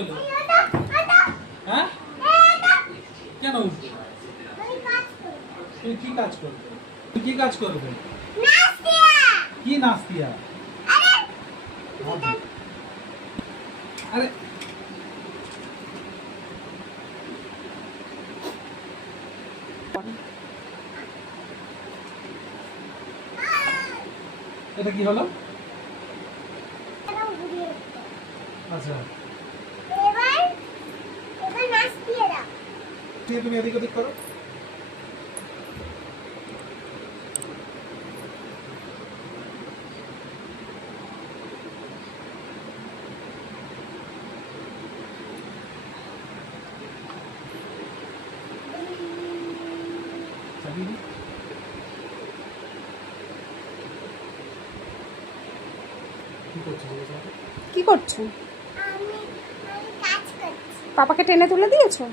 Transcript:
হলো? হ্যাঁ কেন উঠবে? তুই কি কাজ করবে? তুই কি কাজ করবে? কি নাস্তিয়া? আরে এটা কি হলো? আচ্ছা তুমি এদিক ওদিক করো। কি করছো? পাপাকে টেনে তুলে দিয়েছো?